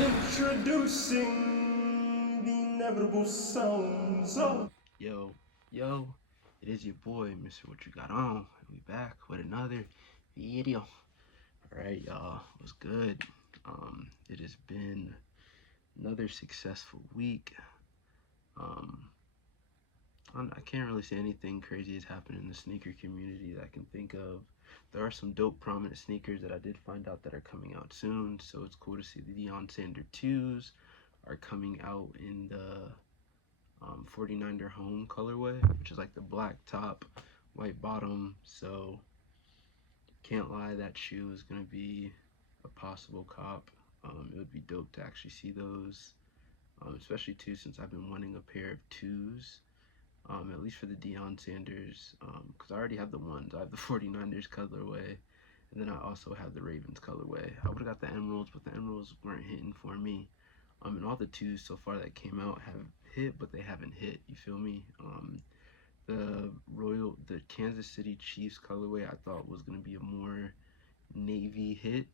Introducing the inevitable sounds of. Yo, yo, it is your boy, Mr. What You Got On, and we back with another video. Alright, y'all, what's good? It has been another successful week. Um, I can't really say anything crazy has happened in the sneaker community that I can think of. There are some dope prominent sneakers that I did find out that are coming out soon, so it's cool to see the Deion Sanders 2s are coming out in the 49er home colorway, which is like the black top, white bottom. So can't lie, that shoe is gonna be a possible cop. It would be dope to actually see those, especially too since I've been wanting a pair of twos, at least for the Deion Sanders, because I already have the ones. I have the 49ers colorway, and then I also have the Ravens colorway. I would have got the emeralds, but the emeralds weren't hitting for me. And all the twos so far that came out have hit, but they haven't hit. You feel me? The Kansas City Chiefs colorway I thought was gonna be a more navy hit,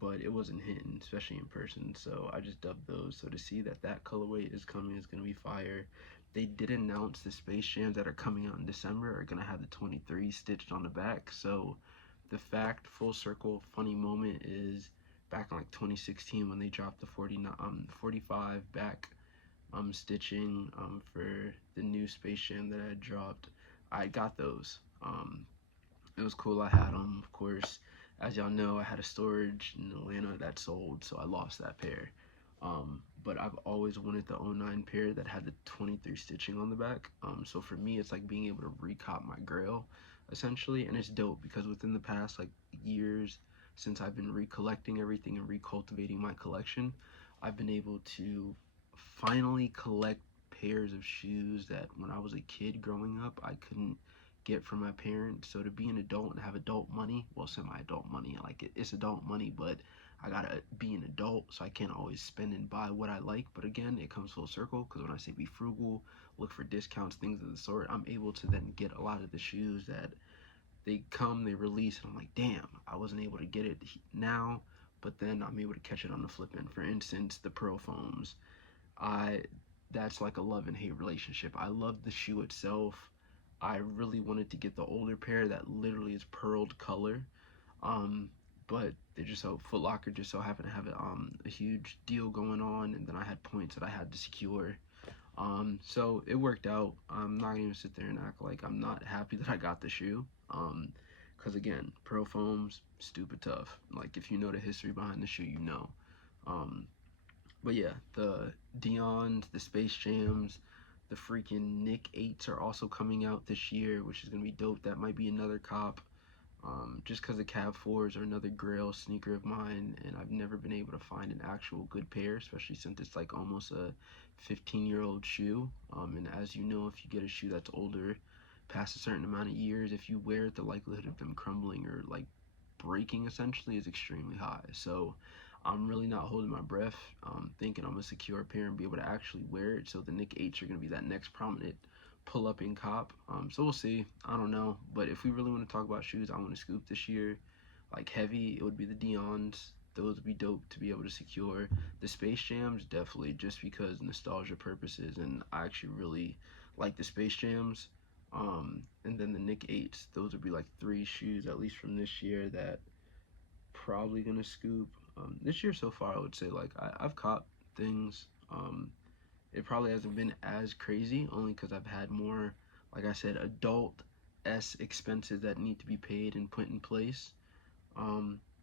but it wasn't hitting, especially in person. So I just dubbed those. So to see that that colorway is coming is gonna be fire. They did announce the Space Jams that are coming out in December are gonna have the 23 stitched on the back. So the fact, full circle, funny moment is back in like 2016 when they dropped the 45 back stitching for the new Space Jam that I dropped. I got those. It was cool. I had them, of course. As y'all know, I had a storage in Atlanta that sold, so I lost that pair. But I've always wanted the '09 pair that had the 23 stitching on the back. So for me, it's like being able to recop my grail, essentially, and it's dope because within the past like years since I've been recollecting everything and recultivating my collection, I've been able to finally collect pairs of shoes that when I was a kid growing up, I couldn't get from my parents. So to be an adult and have adult money, well, semi-adult money, like it's adult money, but I gotta be an adult, so I can't always spend and buy what I like. But again, it comes full circle because when I say be frugal, look for discounts, things of the sort, I'm able to then get a lot of the shoes that they release, and I'm like, damn, I wasn't able to get it now, but then I'm able to catch it on the flip end. For instance, the Pearl Foams. I That's like a love and hate relationship. I love the shoe itself. I really wanted to get the older pair that literally is pearled color. Um, but they just so Foot Locker just so happened to have a huge deal going on, and then I had points that I had to secure. So it worked out. I'm not gonna even sit there and act like I'm not happy that I got the shoe. Because again, Pearl Foams, stupid tough. Like if you know the history behind the shoe, you know. Um, but yeah, the Dion's, the Space Jams, the freaking Nick 8s are also coming out this year, which is gonna be dope. That might be another cop. Just because the Cab 4s are another grail sneaker of mine, and I've never been able to find an actual good pair, especially since it's like almost a 15-year-old shoe. And as you know, if you get a shoe that's older, past a certain amount of years, if you wear it, the likelihood of them crumbling or like breaking essentially is extremely high. So I'm really not holding my breath, thinking I'm gonna secure a pair and be able to actually wear it. So the Nick 8s are gonna be that next prominent pull up in cop. So we'll see. I don't know. But if we really want to talk about shoes, I want to scoop this year. Like heavy, it would be the Deion's. Those would be dope to be able to secure. The Space Jams, definitely, just because nostalgia purposes, and I actually really like the Space Jams. And then the Nick 8s, those would be like three shoes, at least from this year, that probably gonna scoop. This year so far, I would say like I've caught things. It probably hasn't been as crazy, only because I've had more, like I said, adult s expenses that need to be paid and put in place.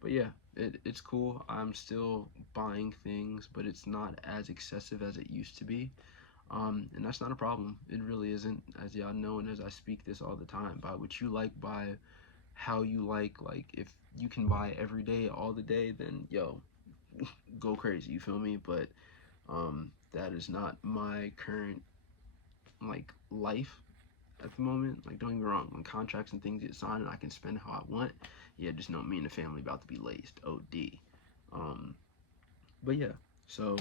But yeah, it's cool. I'm still buying things, but it's not as excessive as it used to be. And that's not a problem. It really isn't, as y'all know, and as I speak this all the time. Buy what you like, buy how you like. Like, if you can buy every day, all the day, then yo, go crazy. You feel me? But that is not my current like life at the moment. Like, don't get me wrong, when contracts and things get signed and I can spend how I want, yeah, just know me and the family about to be laced. OD. Um, but yeah, so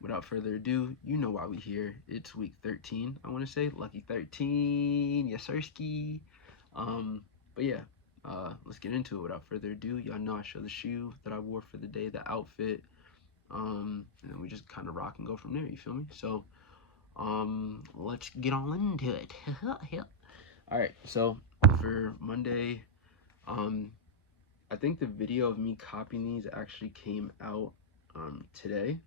without further ado, you know why we here. It's week 13. I want to say lucky 13. Yes, sirski. Um, but yeah, let's get into it. Without further ado, y'all know I show the shoe that I wore for the day, the outfit. And then we just kind of rock and go from there, you feel me? So let's get on into it. All right, so for Monday, I think the video of me copying these actually came out today.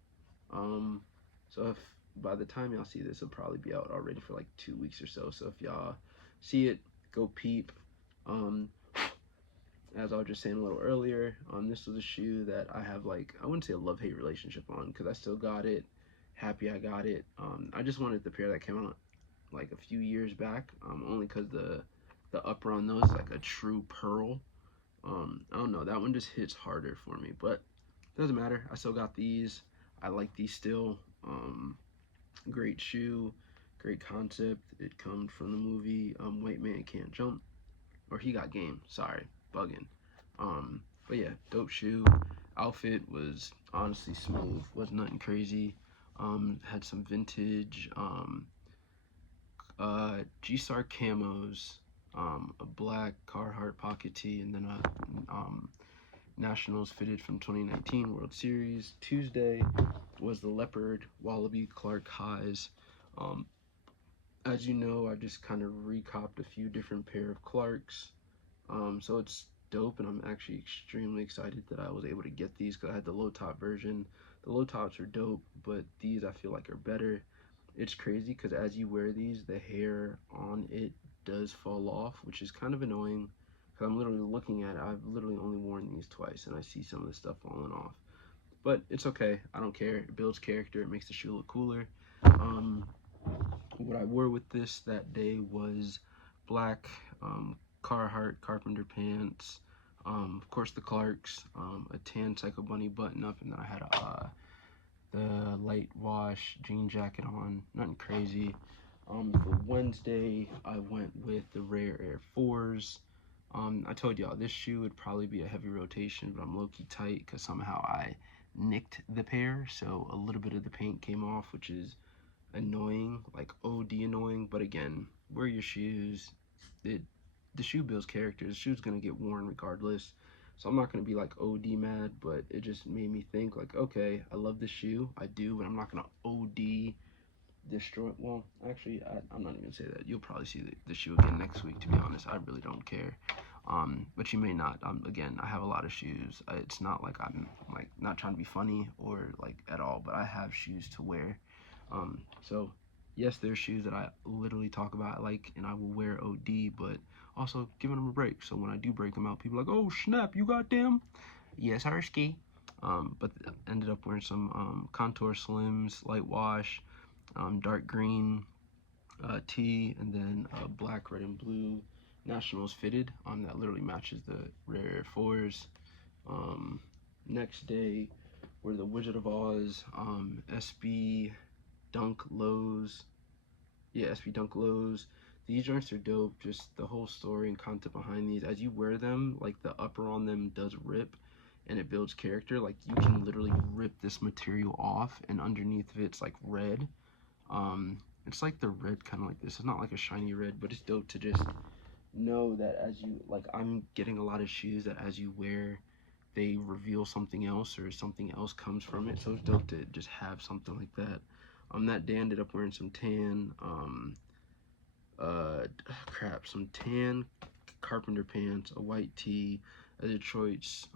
So if by the time y'all see this, it'll probably be out already for like 2 weeks or so. So if y'all see it, go peep. As I was just saying a little earlier, this was a shoe that I have, like, I wouldn't say a love-hate relationship on, because I still got it, happy I got it. I just wanted the pair that came out like a few years back, only because the upper on those is like a true pearl. I don't know, that one just hits harder for me, but doesn't matter. I still got these. I like these still. Great shoe, great concept. It comes from the movie White Man Can't Jump, or He Got Game. Sorry, bugging. But yeah, dope shoe. Outfit was honestly smooth. Was nothing crazy. Had some vintage G-Star camos, a black Carhartt pocket tee, and then a Nationals fitted from 2019 World Series. Tuesday was the Leopard Wallaby Clark highs. As you know, I just kind of recopped a few different pair of Clarks. So it's dope, and I'm actually extremely excited that I was able to get these, because I had the low top version. The low tops are dope, but these I feel like are better. It's crazy because as you wear these, the hair on it does fall off, which is kind of annoying, because I'm literally looking at it. I've literally only worn these twice, and I see some of the stuff falling off. But it's okay. I don't care. It builds character. It makes the shoe look cooler. What I wore with this that day was black Carhartt Carpenter pants, of course the Clarks, a tan Psycho Bunny button up, and then I had the light wash jean jacket on. Nothing crazy. For Wednesday, I went with the Rare Air 4s. I told y'all this shoe would probably be a heavy rotation, but I'm low-key tight because somehow I nicked the pair, so a little bit of the paint came off, which is annoying, like OD annoying. But again, wear your shoes. The shoe builds character. The shoe's gonna get worn regardless, so I'm not gonna be like OD mad, but it just made me think like, okay, I love this shoe, I do, but I'm not gonna OD destroy. Well, actually, I'm not even gonna say that. You'll probably see the shoe again next week, to be honest. I really don't care. But you may not. Again, I have a lot of shoes. It's not like I'm like not trying to be funny or like at all, but I have shoes to wear. So yes, there's shoes that I literally talk about like, and I will wear OD, but also giving them a break. So when I do break them out, people are like, oh snap, you got them? Yes, Hersky. But ended up wearing some Contour Slims, light wash, dark green tee, and then black, red, and blue Nationals fitted. That literally matches the Rare 4s. Next day were the Wizard of Oz SB Dunk Lows. Yeah, SB Dunk Lows. These joints are dope. Just the whole story and concept behind these. As you wear them, like the upper on them does rip, and it builds character. Like you can literally rip this material off, and underneath of it's like red. It's like the red kind of like this. It's not like a shiny red, but it's dope to just know that as you, like, I'm getting a lot of shoes that as you wear, they reveal something else or something else comes from it. So it's dope to just have something like that. That day I ended up wearing some tan, some tan Carpenter pants, a white tee, a Detroit's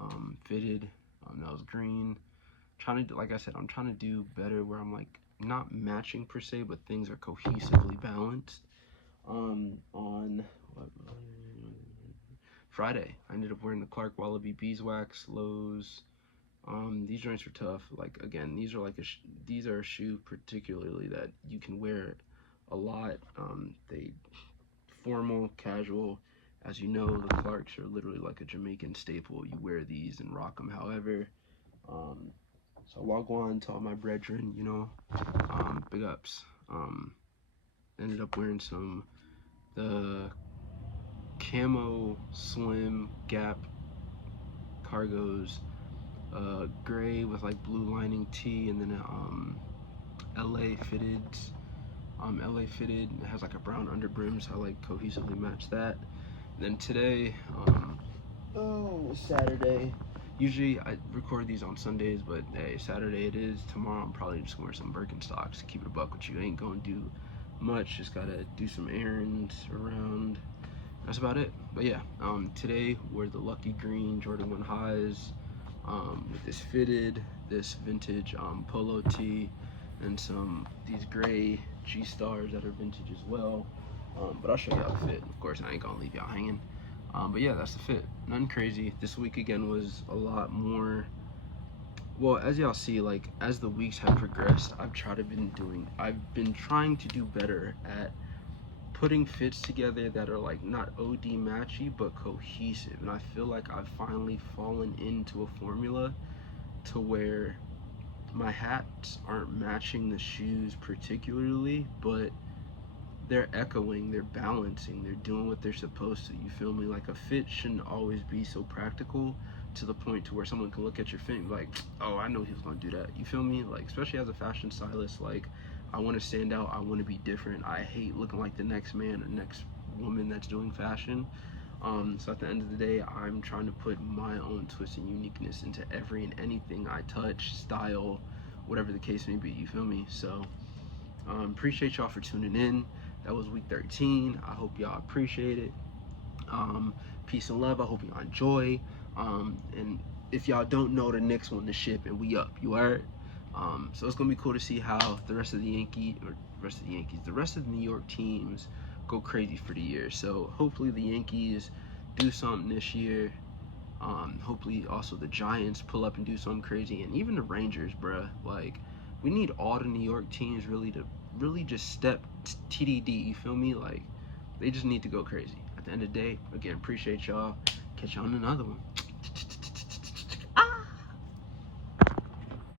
fitted, that was green. Trying to do, like I said, I'm trying to do better where I'm like not matching per se, but things are cohesively balanced. On Friday, I ended up wearing the Clark Wallaby Beeswax lows. These joints are tough. Like again, these are like these are a shoe particularly that you can wear a lot. They formal, casual. As you know, the Clarks are literally like a Jamaican staple. You wear these and rock them however. So wagwan to all my brethren, you know, big ups. Ended up wearing the camo slim Gap cargos, gray with like blue lining tee, and then LA fitted. LA fitted. It has like a brown underbrim, so I like cohesively match that. And then today, Saturday, Usually I record these on Sundays, but hey, Saturday it is. Tomorrow I'm probably just gonna wear some Birkenstocks to keep it a buck with you. Ain't gonna do much, just gotta do some errands around. That's about it. But yeah, today we're the Lucky Green Jordan 1 highs, with this fitted, this vintage polo tee, and these gray G Stars that are vintage as well. But I'll show y'all the fit. Of course, I ain't gonna leave y'all hanging. But yeah, that's the fit. Nothing crazy. This week again was a lot more. Well, as y'all see, like as the weeks have progressed, I've been trying to do better at putting fits together that are like not OD matchy but cohesive. And I feel like I've finally fallen into a formula to where my hats aren't matching the shoes particularly, but they're echoing, they're balancing, they're doing what they're supposed to. You feel me? Like a fit shouldn't always be so practical to the point to where someone can look at your fit and be like, oh, I know he was gonna do that. You feel me? Like, especially as a fashion stylist, like I want to stand out, I want to be different. I hate looking like the next man or next woman that's doing fashion. So at the end of the day, I'm trying to put my own twist and uniqueness into every and anything I touch, style, whatever the case may be. You feel me? So appreciate y'all for tuning in. That was week 13. I hope y'all appreciate it. Peace and love. I hope y'all enjoy. And if y'all don't know, the Knicks won the ship and we up. You heard? So it's gonna be cool to see how the rest of the New York teams go crazy for the year. So hopefully the Yankees do something this year. Hopefully also the Giants pull up and do something crazy, and even the Rangers, bruh. Like, we need all the New York teams really just step TDD. You feel me? Like, they just need to go crazy. At the end of the day, again, appreciate y'all. Catch y'all on another one.